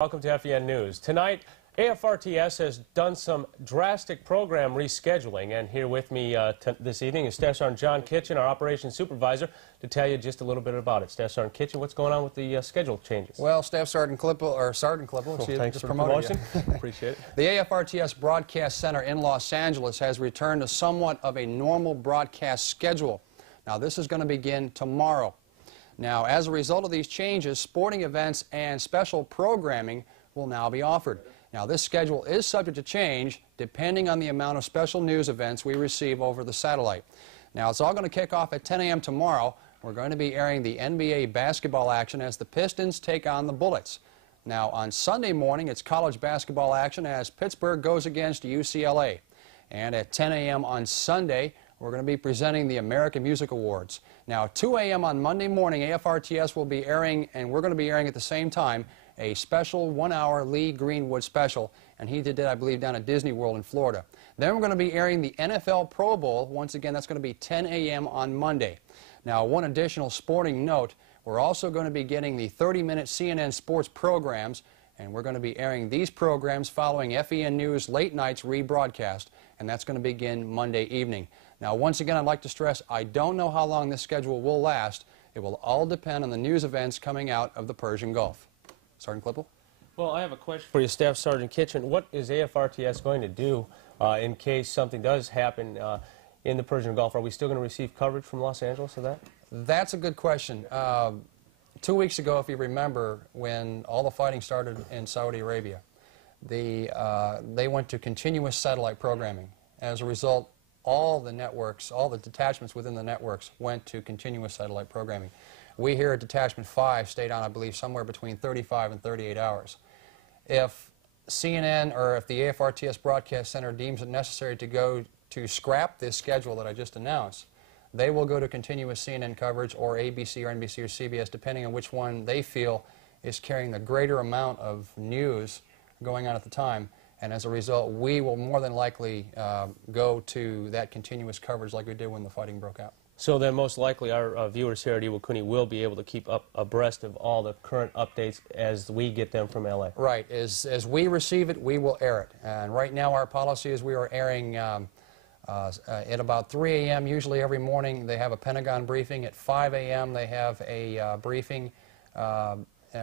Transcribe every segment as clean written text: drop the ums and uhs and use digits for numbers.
Welcome to FEN News. Tonight, AFRTS has done some drastic program rescheduling, and here with me this evening is Staff Sergeant John Kitchen, our operations supervisor, to tell you just a little bit about it. Staff Sergeant Kitchen, what's going on with the schedule changes? Well, Staff Sergeant Klippel, or Sergeant Klippel, thanks for the promotion. Appreciate it. The AFRTS Broadcast Center in Los Angeles has returned to somewhat of a normal broadcast schedule. Now, this is going to begin tomorrow. Now, as a result of these changes, sporting events and special programming will now be offered. Now, this schedule is subject to change depending on the amount of special news events we receive over the satellite. Now, it's all going to kick off at 10 a.m. tomorrow. We're going to be airing the NBA basketball action as the Pistons take on the Bullets. Now, on Sunday morning, it's college basketball action as Pittsburgh goes against UCLA. And at 10 a.m. on Sunday, we're going to be presenting the American Music Awards. Now, 2 a.m. on Monday morning, AFRTS will be airing, and we're going to be airing at the same time, a special one-hour Lee Greenwood special, and he did that, I believe, down at Disney World in Florida. Then we're going to be airing the NFL Pro Bowl. Once again, that's going to be 10 a.m. on Monday. Now, one additional sporting note, we're also going to be getting the 30-minute CNN sports programs, and we're going to be airing these programs following FEN News late nights rebroadcast, and that's going to begin Monday evening. Now, once again, I'd like to stress, I don't know how long this schedule will last. It will all depend on the news events coming out of the Persian Gulf. Sergeant Klippel? Well, I have a question for you, Staff Sergeant Kitchen. What is AFRTS going to do in case something does happen in the Persian Gulf? Are we still going to receive coverage from Los Angeles of that? That's a good question. 2 weeks ago, if you remember, when all the fighting started in Saudi Arabia, they went to continuous satellite programming. As a result, all the networks, all the detachments within the networks went to continuous satellite programming. We here at Detachment 5 stayed on, I believe, somewhere between 35 and 38 hours. If CNN or if the AFRTS Broadcast Center deems it necessary to go to scrap this schedule that I just announced, they will go to continuous CNN coverage or ABC or NBC or CBS, depending on which one they feel is carrying the greater amount of news going on at the time. And as a result, we will more than likely go to that continuous coverage like we did when the fighting broke out. So then most likely our viewers here at Iwakuni will be able to keep up abreast of all the current updates as we get them from LA. Right. As we receive it, we will air it. And right now our policy is we are airing at about 3 a.m. usually every morning. They have a Pentagon briefing. At 5 a.m. they have a briefing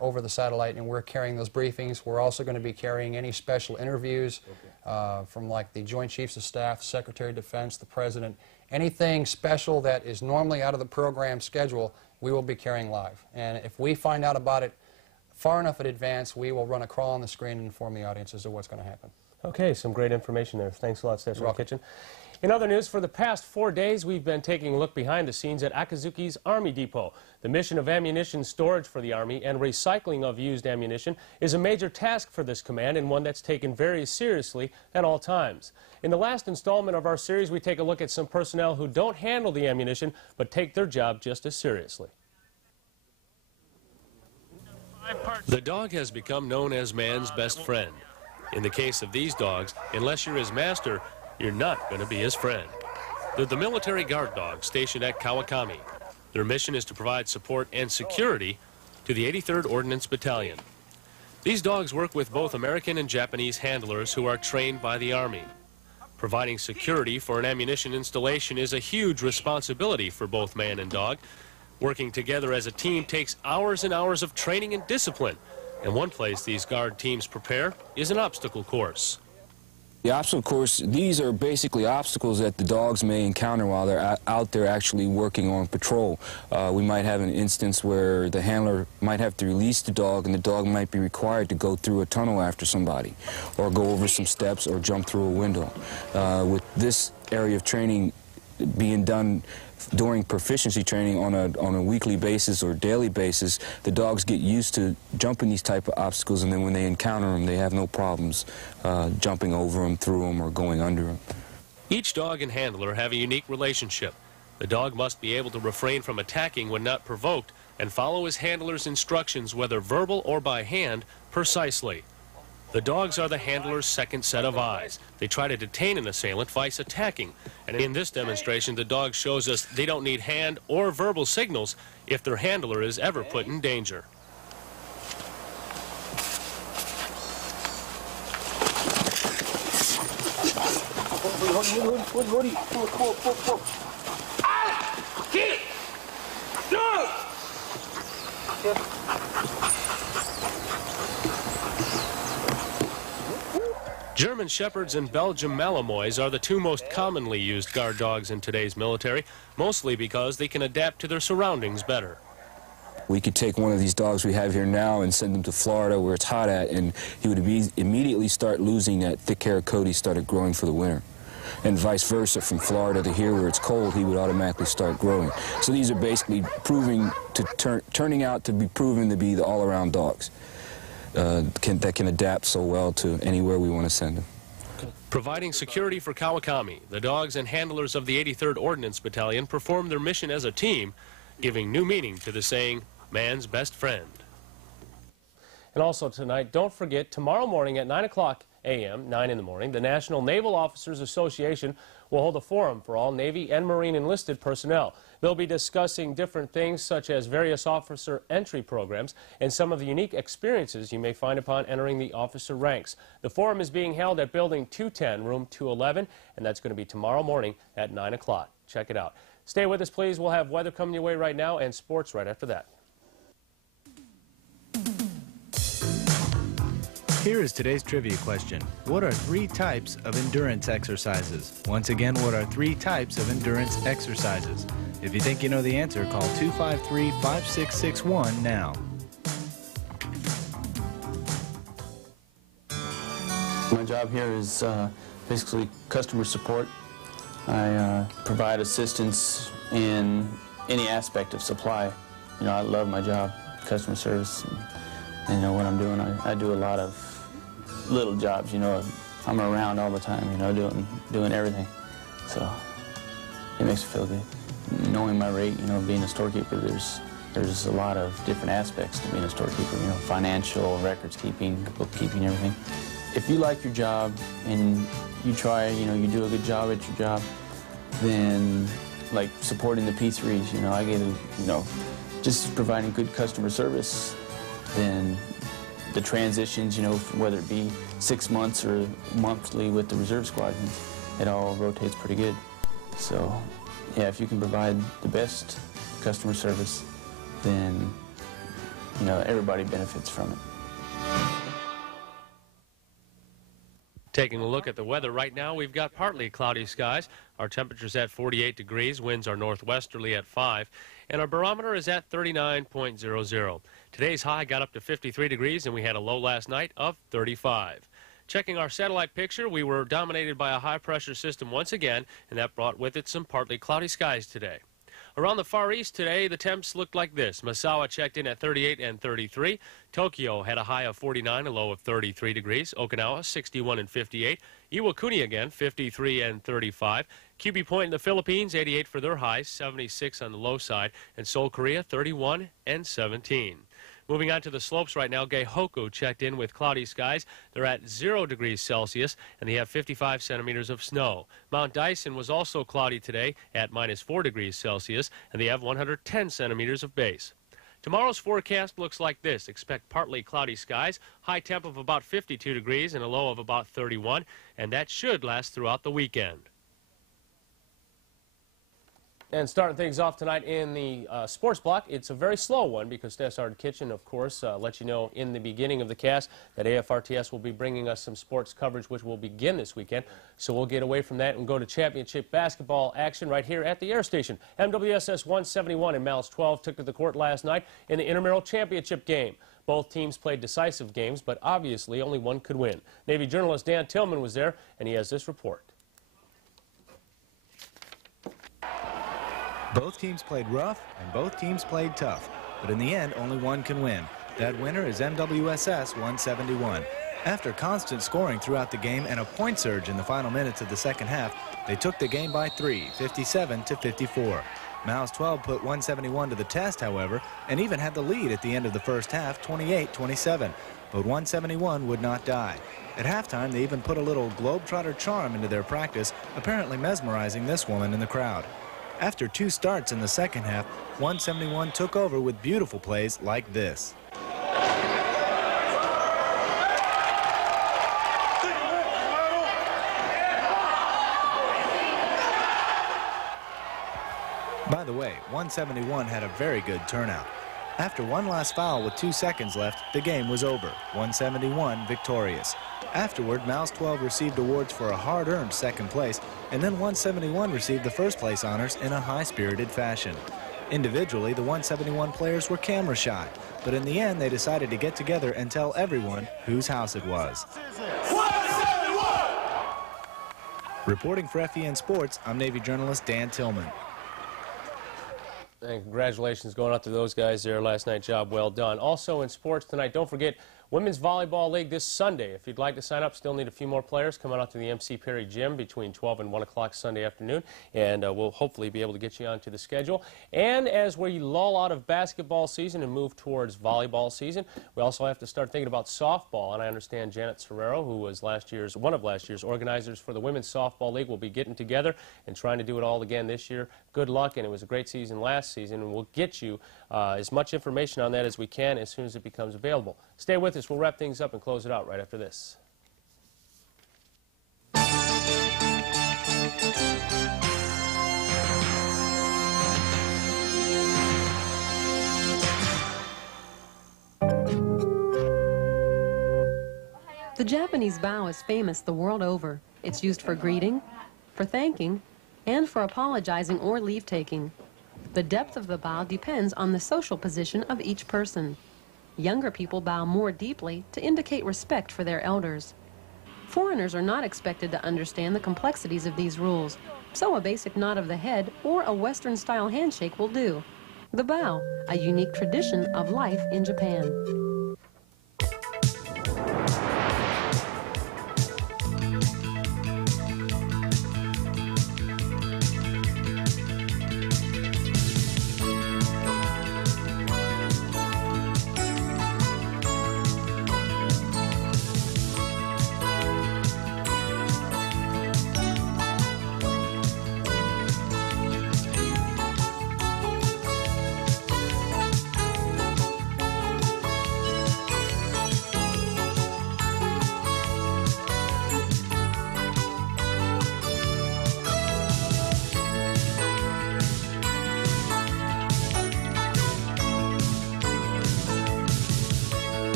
over the satellite, and we're carrying those briefings. We're also going to be carrying any special interviews from like the Joint Chiefs of Staff, Secretary of Defense, the President. Anything special that is normally out of the program schedule, we will be carrying live. And if we find out about it far enough in advance, we will run a crawl on the screen and inform the audience as to what's going to happen. Okay, some great information there. Thanks a lot, Staff Sergeant Kitchen. In other news, for the past 4 days, we've been taking a look behind the scenes at Akazuki's Army Depot. The mission of ammunition storage for the Army and recycling of used ammunition is a major task for this command and one that's taken very seriously at all times. In the last installment of our series, we take a look at some personnel who don't handle the ammunition but take their job just as seriously. The dog has become known as man's best friend. In the case of these dogs, unless you're his master, you're not going to be his friend. They're the military guard dogs stationed at Kawakami. Their mission is to provide support and security to the 83rd Ordnance Battalion. These dogs work with both American and Japanese handlers who are trained by the Army. Providing security for an ammunition installation is a huge responsibility for both man and dog. Working together as a team takes hours and hours of training and discipline. And one place these guard teams prepare is an obstacle course. The obstacle course, these are basically obstacles that the dogs may encounter while they're out there actually working on patrol. We might have an instance where the handler might have to release the dog and the dog might be required to go through a tunnel after somebody or go over some steps or jump through a window. With this area of training being done during proficiency training on a weekly basis or daily basis, the dogs get used to jumping these type of obstacles, and then when they encounter them, they have no problems jumping over them, through them, or going under them. Each dog and handler have a unique relationship. The dog must be able to refrain from attacking when not provoked and follow his handler's instructions, whether verbal or by hand, precisely. The dogs are the handler's second set of eyes. They try to detain an assailant vice attacking. And in this demonstration, the dog shows us they don't need hand or verbal signals if their handler is ever put in danger. Woody. Come on. Get it! No! German Shepherds and Belgian Malinois are the two most commonly used guard dogs in today's military, mostly because they can adapt to their surroundings better. We could take one of these dogs we have here now and send him to Florida where it's hot at, and he would immediately start losing that thick hair coat he started growing for the winter. And vice versa, from Florida to here where it's cold, he would automatically start growing. So these are basically turning out to be proven to be the all-around dogs that can adapt so well to anywhere we want to send them. Providing security for Kawakami, the dogs and handlers of the 83rd Ordnance Battalion perform their mission as a team, giving new meaning to the saying, man's best friend. And also tonight, don't forget, tomorrow morning at 9 o'clock a.m., 9 in the morning, the National Naval Officers Association will hold a forum for all Navy and Marine enlisted personnel. They'll be discussing different things such as various officer entry programs and some of the unique experiences you may find upon entering the officer ranks. The forum is being held at Building 210, Room 211, and that's going to be tomorrow morning at 9 o'clock. Check it out. Stay with us, please. We'll have weather coming your way right now and sports right after that. Here is today's trivia question. What are 3 types of endurance exercises? Once again, what are 3 types of endurance exercises? If you think you know the answer, call 253-5661 now. My job here is basically customer support. I provide assistance in any aspect of supply. You know, I love my job, customer service. And you know what I'm doing, I do a lot of little jobs, you know. I'm around all the time, you know, doing everything. So it makes me feel good. Knowing my rate, you know, being a storekeeper, there's a lot of different aspects to being a storekeeper, you know, financial, records keeping, bookkeeping, everything. If you like your job and you try, you know, you do a good job at your job, then like supporting the P3s, you know, I get, you know, just providing good customer service, then the transitions, you know, whether it be 6 months or monthly with the reserve squadrons, it all rotates pretty good. So, yeah, if you can provide the best customer service, then, you know, everybody benefits from it. Taking a look at the weather right now, we've got partly cloudy skies. Our temperature's at 48 degrees, winds are northwesterly at 5, and our barometer is at 39.00. Today's high got up to 53 degrees, and we had a low last night of 35. Checking our satellite picture, we were dominated by a high-pressure system once again, and that brought with it some partly cloudy skies today. Around the Far East today, the temps looked like this. Misawa checked in at 38 and 33. Tokyo had a high of 49, a low of 33 degrees. Okinawa, 61 and 58. Iwakuni again, 53 and 35. QB Point in the Philippines, 88 for their high, 76 on the low side. And Seoul, Korea, 31 and 17. Moving on to the slopes right now, Geihoku checked in with cloudy skies. They're at 0 degrees Celsius, and they have 55 centimeters of snow. Mount Dyson was also cloudy today at -4 degrees Celsius, and they have 110 centimeters of base. Tomorrow's forecast looks like this. Expect partly cloudy skies, high temp of about 52 degrees and a low of about 31, and that should last throughout the weekend. And starting things off tonight in the sports block, it's a very slow one because Staff Sergeant Kitchen, of course, let you know in the beginning of the cast that AFRTS will be bringing us some sports coverage which will begin this weekend. So we'll get away from that and go to championship basketball action right here at the air station. MWSS 171 and Mals 12 took to the court last night in the intramural championship game. Both teams played decisive games, but obviously only one could win. Navy journalist Dan Tillman was there, and he has this report. Both teams played rough and both teams played tough, but in the end only one can win. That winner is MWSS 171. After constant scoring throughout the game and a point surge in the final minutes of the second half, they took the game by 3, 57 to 54. Mals 12 put 171 to the test, however, and even had the lead at the end of the first half, 28-27. But 171 would not die. At halftime, they even put a little globetrotter charm into their practice, apparently mesmerizing this woman in the crowd. After 2 starts in the second half, 171 took over with beautiful plays like this. By the way, 171 had a very good turnout. After one last foul with 2 seconds left, the game was over. 171 victorious. Afterward, Mouse 12 received awards for a hard-earned second place, and then 171 received the first place honors in a high-spirited fashion. Individually, the 171 players were camera shy, but in the end, they decided to get together and tell everyone whose house it was. 171! Reporting for FEN Sports, I'm Navy journalist Dan Tillman. And congratulations going out to those guys there last night. Job well done. Also in sports tonight, don't forget Women's Volleyball League this Sunday. If you'd like to sign up, still need a few more players. Come on out to the MC Perry Gym between 12 and 1 o'clock Sunday afternoon, and we'll hopefully be able to get you onto the schedule. And as we lull out of basketball season and move towards volleyball season, we also have to start thinking about softball. And I understand Janet Serrero, who was one of last year's organizers for the Women's Softball League, will be getting together and trying to do it all again this year. Good luck, and it was a great season last season, and we'll get you as much information on that as we can as soon as it becomes available. Stay with us. We'll wrap things up and close it out right after this. The Japanese bow is famous the world over. It's used for greeting, for thanking, and for apologizing or leave-taking. The depth of the bow depends on the social position of each person. Younger people bow more deeply to indicate respect for their elders. Foreigners are not expected to understand the complexities of these rules, so a basic nod of the head or a Western-style handshake will do. The bow, a unique tradition of life in Japan.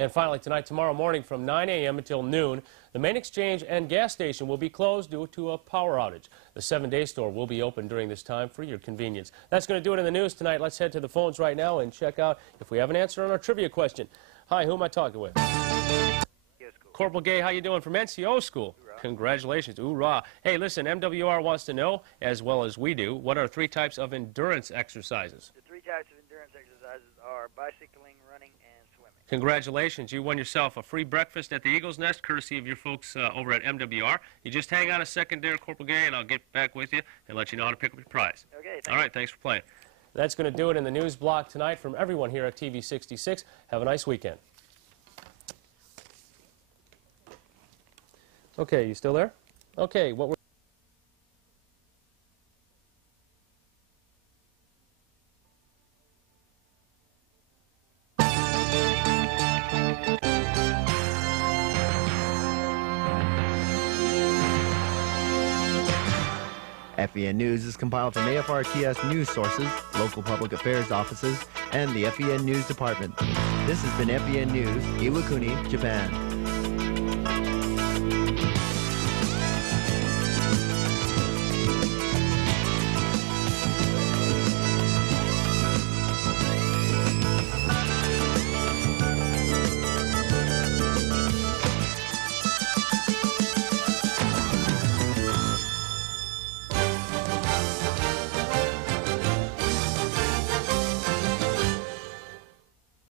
And finally, tonight, tomorrow morning from 9 a.m. until noon, the main exchange and gas station will be closed due to a power outage. The 7-day store will be open during this time for your convenience. That's going to do it in the news tonight. Let's head to the phones right now and check out if we have an answer on our trivia question. Hi, who am I talking with? Corporal Gay, how you doing from NCO school? Hoorah. Congratulations. Hoorah. Hey, listen, MWR wants to know, as well as we do, what are 3 types of endurance exercises? The 3 types of endurance exercises are bicycling, running, and swimming. Congratulations. You won yourself a free breakfast at the Eagle's Nest, courtesy of your folks over at MWR. You just hang on a second there, Corporal Gay, and I'll get back with you and let you know how to pick up your prize. Okay, all right, thanks for playing. That's going to do it in the news block tonight from everyone here at TV 66. Have a nice weekend. Okay, you still there? Okay, what we're FEN News is compiled from AFRTS news sources, local public affairs offices, and the FEN News Department. This has been FEN News, Iwakuni, Japan.